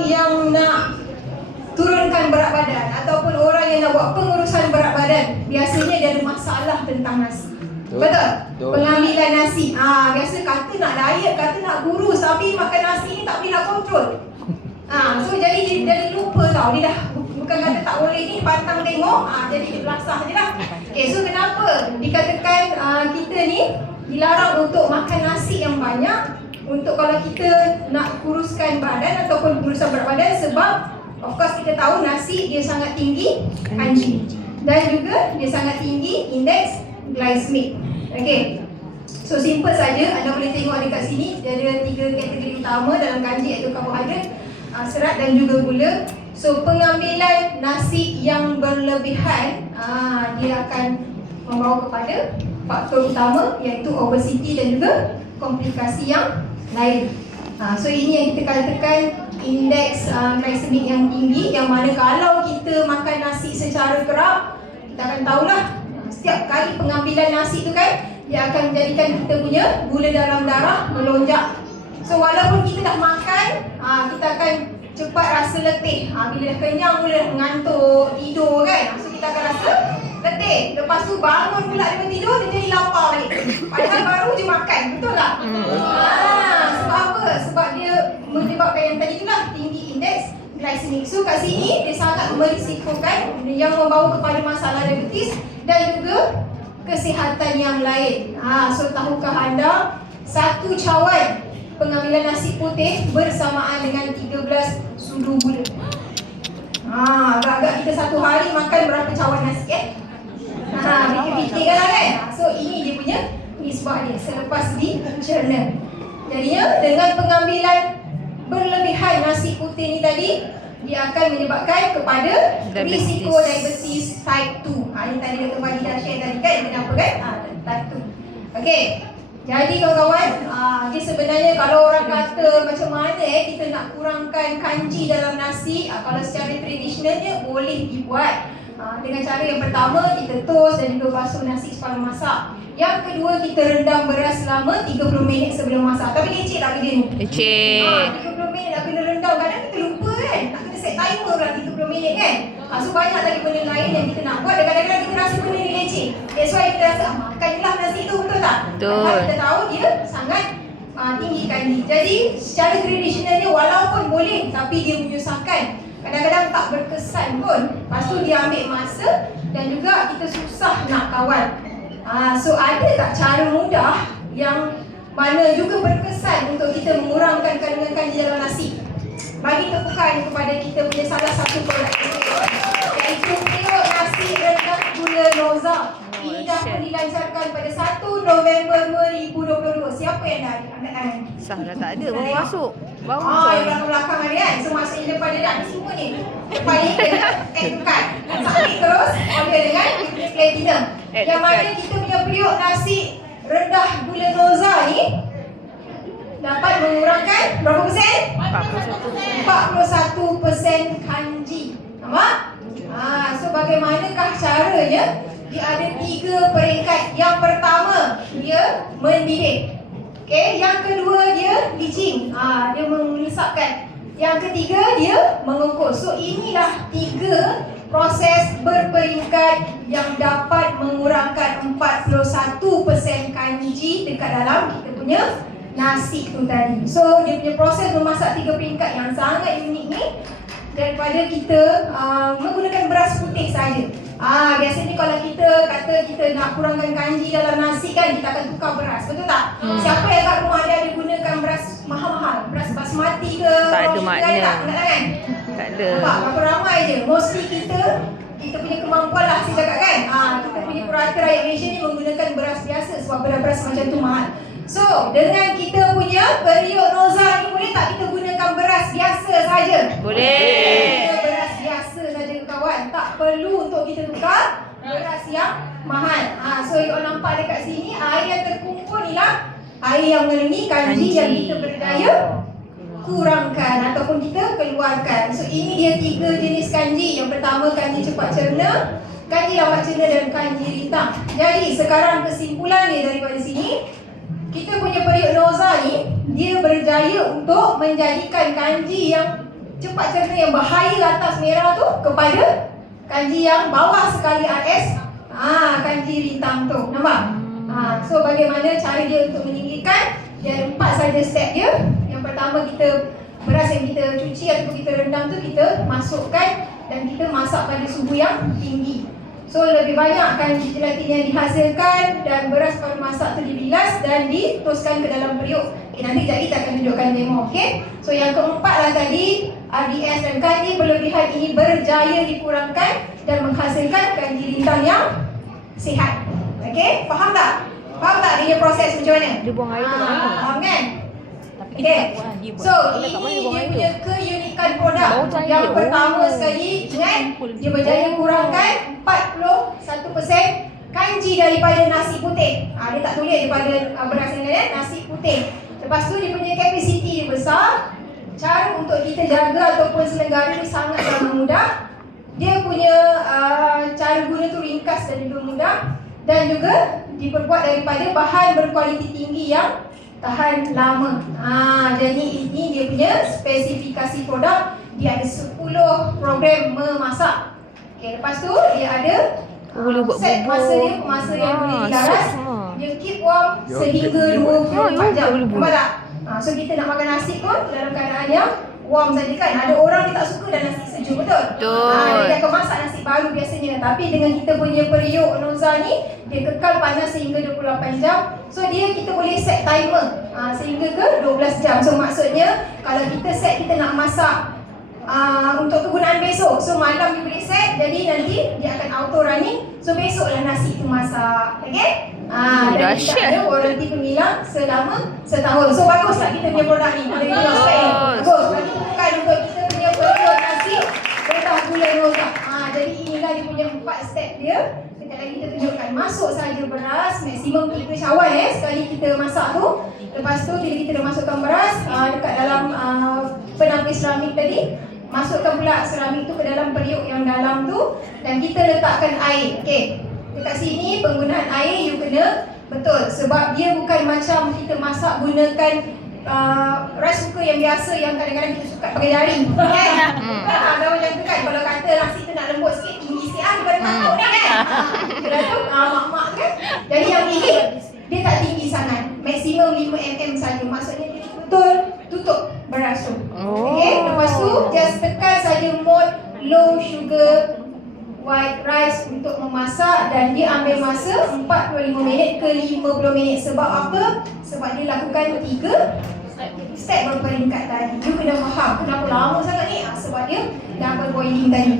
orang yang nak turunkan berat badan ataupun orang yang nak buat pengurusan berat badan, biasanya dia ada masalah tentang nasi. Betul? Pengambilan nasi. Biasa kata nak diet, kata nak kurus, tapi makan nasi ni tak boleh nak kontrol. So jadi dia lupa tau. Dia dah bukan kata tak boleh ni, pantang tengok, jadi dia belasah je lah. Okay, so kenapa dikatakan kita ni dilarang untuk makan nasi yang banyak untuk kalau kita nak kuruskan badan ataupun kurusan berat badan? Sebab of course kita tahu nasi dia sangat tinggi kanji dan juga dia sangat tinggi indeks glycemic. Okay, so simple saja. Anda boleh tengok dekat sini dia ada 3 kategori utama dalam kanji, iaitu karbohidrat, serat dan juga gula. So pengambilan nasi yang berlebihan dia akan membawa kepada faktor utama, iaitu obesity dan juga komplikasi yang lain. So ini yang kita katakan indeks glycemic yang tinggi, yang mana kalau kita makan nasi secara kerap, kita akan tahulah setiap kali pengambilan nasi tu kan, dia akan menjadikan kita punya gula dalam darah melonjak. So walaupun kita dah makan, kita akan cepat rasa letih. Bila dah kenyang, mula dah mengantuk, tidur kan, so kita akan rasa letih. Lepas tu bangun pula daripada tidur, dia jadi lapar balik. Padahal baru je makan, betul tak? Sebab apa? Sebab dia menyebabkan yang tadi itulah, tinggi indeks glycemic. So kat sini dia sangat merisikokan, yang membawa kepada masalah diabetes dan juga kesihatan yang lain. So tahukah anda, satu cawan pengambilan nasi putih bersamaan dengan 13 sudu gula. Agak-agak kita satu hari makan berapa cawan nasi fikir-fikir kan? So ini dia punya nisbah dia selepas dicerna. Jadinya dengan pengambilan berlebihan nasi putih ni tadi, dia akan menyebabkan kepada risiko diabetes type 2. Ini tadi Dr. Fadi dah share tadi kan, kenapa kan? Type 2. Okey. Jadi kawan-kawan, dia sebenarnya kalau orang kata macam mana kita nak kurangkan kanji dalam nasi, kalau secara tradisionalnya boleh dibuat dengan cara yang pertama, kita toast dan juga basuh nasi sebelum masak. Yang kedua, kita rendam beras selama 30 minit sebelum masak. Tapi leceh tak kerja ni? Leceh. 30 minit dah kena rendam. Kadang kita lupa kan, tak kena set timer lah 30 minit kan. So banyak lagi benda lain yang kita nak buat dan kadang-kadang kita rasa benda ni leceh. That's why kita rasa makan je lah nasi tu, betul tak? Betul. Kita tahu dia sangat tinggi kanji. Jadi secara tradisionalnya walaupun boleh, tapi dia menyusahkan. Kadang-kadang tak berkesan pun. Lepas tu dia ambil masa dan juga kita susah nak kawal. So ada tak cara mudah yang mana juga berkesan untuk kita mengurangkan kandungan kanji dalam nasi? Bagi tepukan kepada kita punya salah satu produk iaitu periuk nasi rendah gula Noza. Ini dah pun dilancarkan pada 1 November 2022. Siapa yang dah ambil tangan? Sah dah tak ada, baru masuk. Baru yang belakang-belakang ni kan. So maksudnya depan dia dah ada semua ni. Depan ni kena tekan. Submit terus order dengan platinum. Yang mana kita punya periuk nasi rendah gula Noza ni dapat mengurangkan berapa persen? 41% kanji. Nampak? So bagaimanakah caranya? Dia ada 3 peringkat. Yang pertama, dia mendidih. Okay, yang kedua dia leaching. Dia melesapkan. Yang ketiga dia mengukus. So inilah 3 proses berperingkat yang dapat mengurangkan 41% kanji dekat dalam kita punya nasi tu tadi. So dia punya proses memasak 3 peringkat yang sangat unik ni daripada kita menggunakan beras putih saja. Biasanya kalau kita kata kita nak kurangkan kanji dalam nasi kan, kita akan tukar beras, betul tak? Siapa yang kat rumah dia ada gunakan beras mahal-mahal? Beras basmati ke? Tak ada makna. Tak kan? Tak ada. Nampak? Berapa ramai je. Mostly kita punya kemampuan lah saya cakap kan. Kita punya purata rakyat Malaysia ni menggunakan beras biasa sebab beras macam tu mahal. So, dengan kita punya periuk Noza ni, boleh tak kita gunakan beras biasa saja? Boleh. Beras biasa saja kawan. Tak perlu untuk kita tukar beras yang mahal. So, you all nampak dekat sini, air yang terkumpul ni lah air yang mengandungi kanji yang kita berdaya kurangkan ataupun kita keluarkan. So, ini dia 3 jenis kanji. Yang pertama, kanji cepat cerna, kanji lambat cerna dan kanji rintang. Jadi, sekarang kesimpulan ni daripada sini, kita punya periuk Noza ni, dia berjaya untuk menjadikan kanji yang cepat cerna yang bahaya atas merah tu kepada kanji yang bawah sekali RS. Kanji rintang tu. Nampak? So bagaimana cara dia untuk meninggikan? Dia ada 4 saja step dia. Yang pertama, kita beras yang kita cuci ataupun kita rendam tu kita masukkan dan kita masak pada suhu yang tinggi. So lebih banyak kanji gelatin yang dihasilkan dan beras baru masak tu dibilas dan ditoskan ke dalam periuk. Nanti jadi kita akan tunjukkan demo. So yang keempat lah tadi, RDS dan kanji berlebihan ini berjaya dikurangkan dan menghasilkan kanji rintang yang sihat. Faham tak? Faham tak dia proses macam mana? Dia buang air tu kat mana? Faham kan? Tapi dia tak buang, dia buang. So Dia kat mana ini buang dia air tu? punya keunikan produk. Bau cair. Yang pertama sekali, ingat, dia berjaya kurangkan 41% kanji daripada nasi putih. Dia tak tulis daripada beras yang lain, nasi putih. Lepas tu dia punya kapasiti dia besar. Cara untuk kita jaga ataupun selenggara ni sangat mudah. Dia punya cara guna tu ringkas dan juga mudah. Dan juga diperbuat daripada bahan berkualiti tinggi yang tahan lama. Jadi ini dia punya spesifikasi produk. Dia ada 10 program memasak. Lepas tu dia ada Boleh buat set bubur. masa yang boleh dilaras. set semua. Dia keep warm sehingga 24 jam. Nampak tak? So kita nak makan nasi pun dalam keadaan yang warm saja kan. Ada orang dia tak suka dah nasi sejuk, betul? Betul. Dia akan masak nasi baru biasanya. Tapi dengan kita punya periuk Noza ni, dia kekal panas sehingga 28 jam. So kita boleh set timer sehingga ke 12 jam. So maksudnya kalau kita set kita nak masak untuk kegunaan besok, so malam you boleh set, jadi nanti dia akan auto running. So besoklah nasi tu masak. Dan kita ada waranti penghilang selama setahun. So baguslah kita punya produk ni. Kita punya spek ni bagus. Bagi temukan untuk kita punya periuk nasi bertah gulai Noza. Jadi inilah dia punya 4 step dia. Sekejap lagi kita tunjukkan. Masuk saja beras, maksimum 3 cawan sekali kita masak tu. Lepas tu bila kita dah masukkan beras dekat dalam penapis keramik tadi, masukkan pula keramik tu ke dalam periuk yang dalam tu dan kita letakkan air. Dekat sini penggunaan air you kena betul sebab dia bukan macam kita masak gunakan rice cooker yang biasa yang kadang-kadang kita suka pakai jari. Kan? Dah macam tu kan. Kalau kata nasi tu nak lembut sikit, tinggi sikit daripada takut ni kan. Kita tu mak-mak tu kan. Jadi yang ini dia tak tinggi sangat. Maksimum 5 mm saja. Maksudnya dia betul tutup beras tu. Lepas tu just tekan saja mode low sugar white rice untuk memasak dan dia ambil masa 45 minit ke 50 minit. Sebab apa? Sebab dia lakukan 3 step berperingkat tadi. You kena faham kenapa lama sangat ni. Sebab dia double boiling tadi.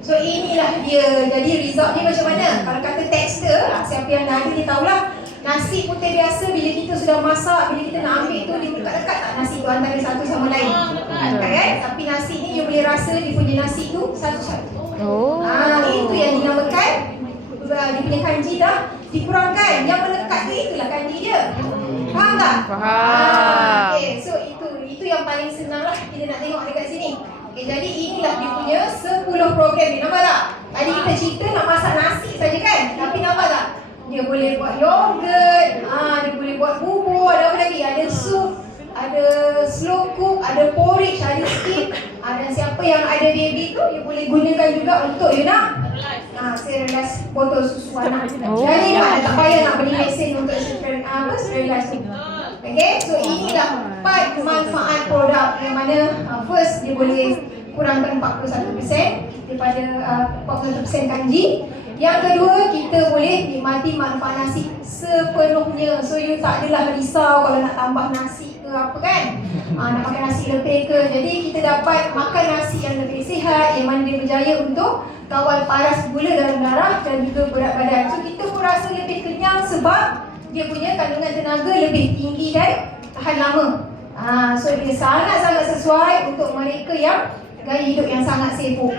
So inilah dia. Jadi result dia macam mana? Kalau kata tekstur, siapa yang dah ada dia tahulah. Nasi putih biasa bila kita sudah masak, bila kita nak ambil tu dia dekat-dekat tak nasi tu antara satu sama lain. Kan? Tapi nasi ni you boleh rasa dia punya nasi tu satu-satu. Itu yang dinamakan dia punya kanji dah dikurangkan. Yang melekat tu itulah kanji dia. Faham tak? Faham. So itu yang paling senang lah kita nak tengok dekat sini. Jadi inilah dia punya 10 program ni. Nampak tak? Tadi kita cerita nak masak nasi saja kan? Tapi nampak tak? Dia boleh buat yogurt, dia boleh buat bubur, ada apa lagi? Ada sup, ada slow cook, ada porridge, ada steam. Dan siapa yang ada baby tu, you boleh gunakan juga untuk you nak sterilize botol susu anak. Jadi tak payah nak beli mesin untuk sterilize tu. So inilah 4 manfaat produk yang mana first dia boleh kurangkan 41% daripada 41% kanji. Yang kedua, kita boleh nikmati manfaat nasi sepenuhnya. So you tak adalah risau kalau nak tambah nasi ke apa kan. Nak makan nasi lebih ke. Jadi kita dapat makan nasi yang lebih sihat, yang mana dia berjaya untuk kawal paras gula dalam darah dan juga berat badan. So kita pun rasa lebih kenyang sebab dia punya kandungan tenaga lebih tinggi dan tahan lama. So dia sangat-sangat sesuai untuk mereka yang gaya hidup yang sangat sibuk.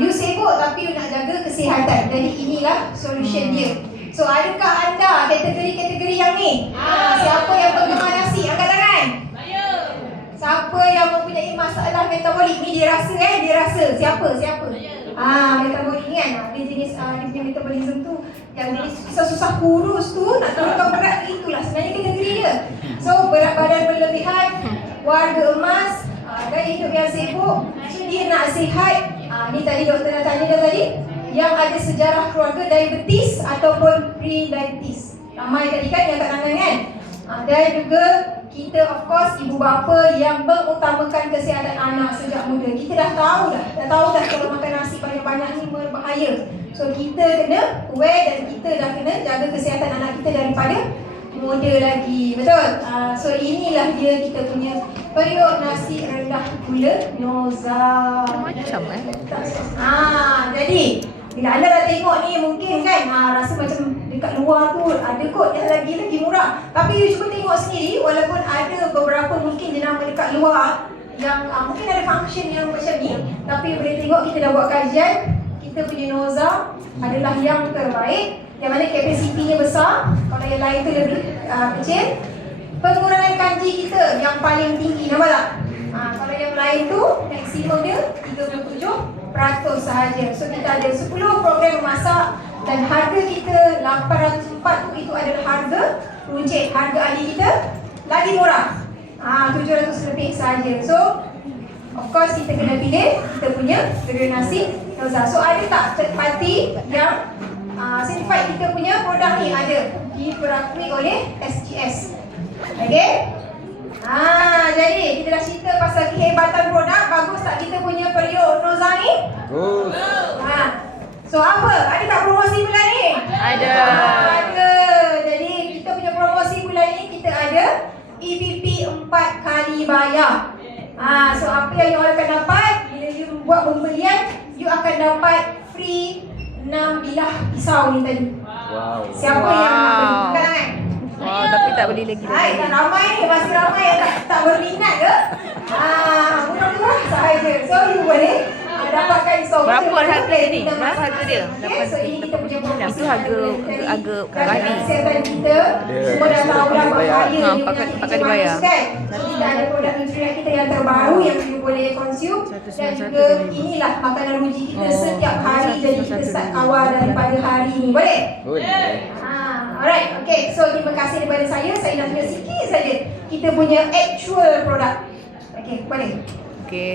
You sibuk tapi you nak jaga kesihatan. Jadi inilah solution dia. So adakah anda kategori-kategori yang ni? Siapa yang penggemar nasi? Angkat tangan. Siapa yang mempunyai masalah metabolik ni dia rasa dia rasa. Siapa? Metabolik ni kan. Dia jenis dia punya metabolism tu yang jenis susah-susah kurus tu nak turunkan berat, itulah sebenarnya kategori dia. So berat badan berlebihan, warga emas dan gaya hidup yang sibuk. So dia nak sihat. Ni tadi doktor dah tanya dah tadi, yang ada sejarah keluarga diabetes ataupun pre-diabetes. Ramai tadi kan yang tak tangan kan. Dan juga kita of course ibu bapa yang mengutamakan kesihatan anak sejak muda. Kita dah tahu dah kalau makan nasi banyak-banyak ni berbahaya. So kita kena aware dan kita dah kena jaga kesihatan anak kita daripada muda lagi. Betul? So inilah dia kita punya periuk nasi rendah gula Noza. Macam Jadi bila anda dah tengok ni mungkin kan rasa macam dekat luar tu ada kot yang lagi murah. Tapi you cuba tengok sendiri, walaupun ada beberapa mungkin jenama dekat luar yang mungkin ada function yang macam ni, tapi boleh tengok kita dah buat kajian, kita punya Noza adalah yang terbaik, yang mana kapasitinya besar. Kalau yang lain tu lebih kecil. Pengurangan kanji kita yang paling tinggi, nampak tak? Kalau yang lain tu maksimum dia 37% sahaja. So kita ada 10 program memasak dan harga kita 804 tu itu adalah harga runcit. Harga ahli kita lagi murah, 700 lebih sahaja. So of course kita kena pilih kita punya periuk nasi Noza. So ada tak third party yang certified kita punya produk ni? Ada, diperakui oleh SGS. Okay. Jadi kita dah cerita pasal kehebatan produk. Bagus tak kita punya periuk Noza ni? Bagus. So apa? Ada tak promosi bulan ni? Ada. Ada. Jadi kita punya promosi bulan ni kita ada EPP 4 kali bayar. So apa yang you akan dapat bila you buat pembelian, you akan dapat free 6 bilah pisau ni tadi. Wow. Siapa yang nak beli? Bukan kan? Tapi tak boleh lagi. Tak ramai ni, masih ramai yang tak berminat ke? Murah-murah sahaja. So you boleh dapatkan diskaun. Berapa harga dia ni? Berapa harga dia? Okay, so ini kita punya promosi. Itu harga kali. Kesihatan kita semua dah tahu dah bahaya dia punya pakai penyakit dibayar. manis kan. So kita ada produk nutrient kita yang terbaru yang you boleh consume. Dan juga inilah makanan ruji kita setiap hari. Jadi kita start awal daripada hari ni. Boleh? Boleh. Alright, okay. So terima kasih daripada saya. Saya nak tunjuk sikit saja kita punya actual produk. Okay, boleh? Okay.